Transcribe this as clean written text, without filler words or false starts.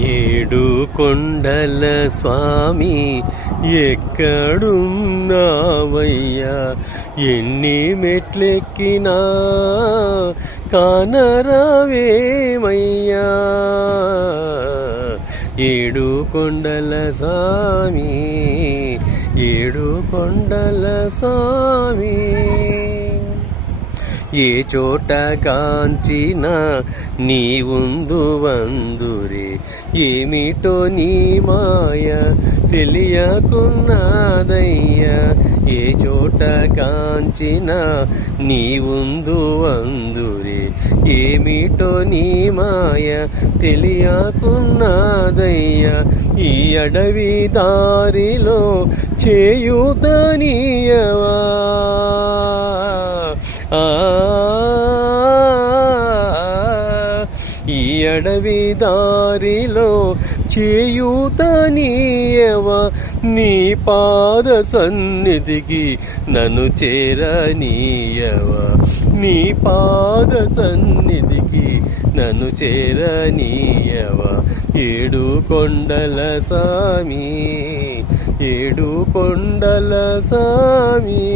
ఏడు కొండల స్వామి ఎక్కడున్నావయ్యా, ఎన్ని మెట్లెక్కినా కానరావేమయ్యా. ఏడు కొండల స్వామి, ఏడు కొండల స్వామి. ఏ చోట కాంచిన నీ ఉందు వందురే, ఏమిటో నీ మాయ తెలియకున్నదయ్యా. ఏ చోట కాంచిన నీ ఉందు వందురే, ఏమిటో నీ మాయ తెలియకున్నదయ్యా. ఈ అడవి దారిలో చేయుతనీయవా, ఈ అడవి దారిలో చేయుతనీయవా. నీ పాద సన్నిధికి నన్ను చేరనీయవా, నీ పాద సన్నిధికి నన్ను చేరనీయవా. ఏడు కొండల స్వామి, ఏడు కొండల స్వామి.